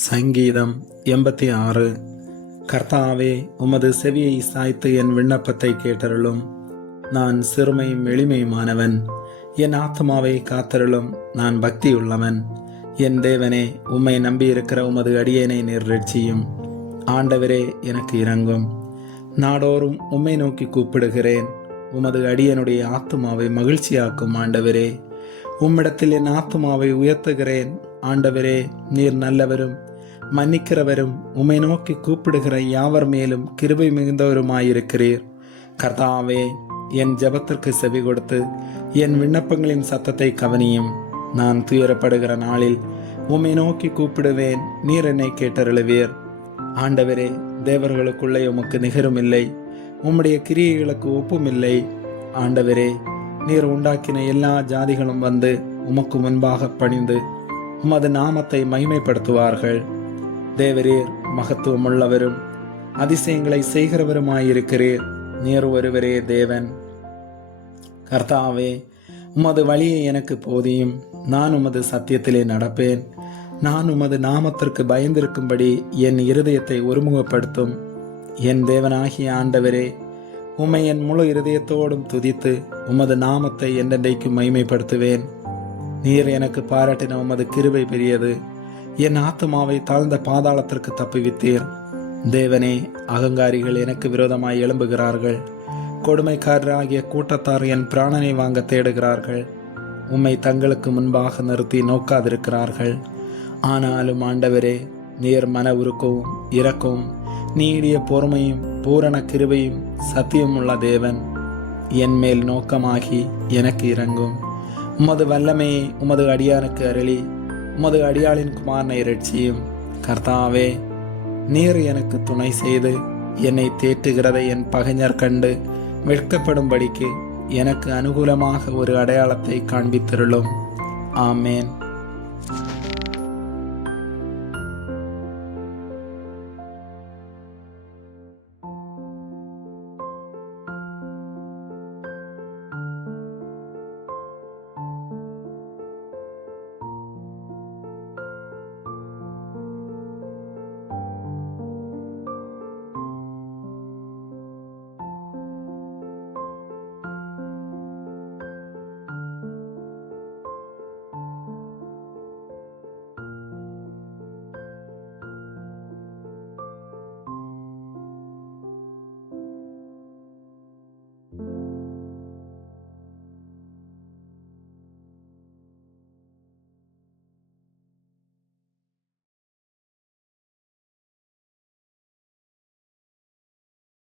சங்கீதம் 86. கர்த்தாவே, உமது செவியை சாய்த்து என் விண்ணப்பத்தை கேட்டருளும். நான் சிறுமையும் எளிமையுமானவன். என் ஆத்மாவை காத்தருளும். நான் பக்தியுள்ளவன். என் தேவனே, உம்மை நம்பியிருக்கிற உமது அடியேனை நீர் ரட்சியும். ஆண்டவரே, எனக்கு இரங்கும். நாடோறும் உம்மை நோக்கி கூப்பிடுகிறேன். உமது அடியனுடைய ஆத்மாவை மகிழ்ச்சியாக்கும் ஆண்டவரே. உம்மிடத்தில் என் ஆத்மாவை உயர்த்துகிறேன். ஆண்டவரே, நீர் நல்லவரும் மன்னிக்கிறவரும் உம்மை நோக்கி கூப்பிடுகிற யாவர் மேலும் கிருபை மிகுந்தவருமாயிருக்கிறீர். கர்த்தாவே, என் ஜெபத்திற்கு செவி கொடுத்து என் விண்ணப்பங்களின் சத்தத்தை கவனியும். நான் துயரப்படுகிற நாளில் உம்மை நோக்கி கூப்பிடுவேன். நீர் என்னை கேட்டருளுவீர். ஆண்டவரே, தேவர்களுக்குள்ளே உமக்கு நிகரும் இல்லை. உம்முடைய கிரியைகளுக்கு ஒப்பும் இல்லை. ஆண்டவரே, நீர் உண்டாக்கின எல்லா ஜாதிகளும் வந்து உமக்கு முன்பாக பணிந்து உமது நாமத்தை மகிமைப்படுத்துவார்கள். தேவரீர் மகத்துவமுள்ளவரும் அதிசயங்களை செய்கிறவருமாயிருக்கிறீர். நீர் ஒருவரே தேவன். கர்த்தாவே, உமது வழியை எனக்கு போதியும். நான் உமது சத்தியத்திலே நடப்பேன். நான் உமது நாமத்திற்கு பயந்திருக்கும்படி என் இருதயத்தை ஒருமுகப்படுத்தும். என் தேவனாகிய ஆண்டவரே, உம்மை என் முழு இருதயத்தோடும் துதித்து உமது நாமத்தை என்றென்றைக்கு மகிமைப்படுத்துவேன். நீர் எனக்கு பாராட்டின உமது கிருபை பெரியது. என் ஆத்துமாவை தாழ்ந்த பாதாளத்திற்கு தப்புவித்தீர். தேவனே, அகங்காரிகள் எனக்கு விரோதமாய் எழும்புகிறார்கள். கொடுமைக்காரராகிய கூட்டத்தார் என் பிராணனை வாங்க தேடுகிறார்கள். உம்மை தங்களுக்கு முன்பாக நிறுத்தி நோக்காதிருக்கிறார்கள். ஆனாலும் ஆண்டவரே, நீர் மன உருக்கவும் இரக்கவும் நீடிய பொறுமையும் பூரண கிருபையும் சத்தியம் உள்ள தேவன். என் மேல் நோக்கமாகி எனக்கு இரங்கும். உமது வல்லமையை உமது அடியானுக்கு அருளி உமது அடியாளின் குமாரனை ரட்சியும். கர்த்தாவே, நீர் எனக்கு துணை செய்து என்னை தேற்றுகிறதை என் பகைஞர் கண்டு வெட்கப்படும்படிக்கு எனக்கு அனுகூலமாக ஒரு அடையாளத்தை காண்பித்தருளும். ஆமேன்.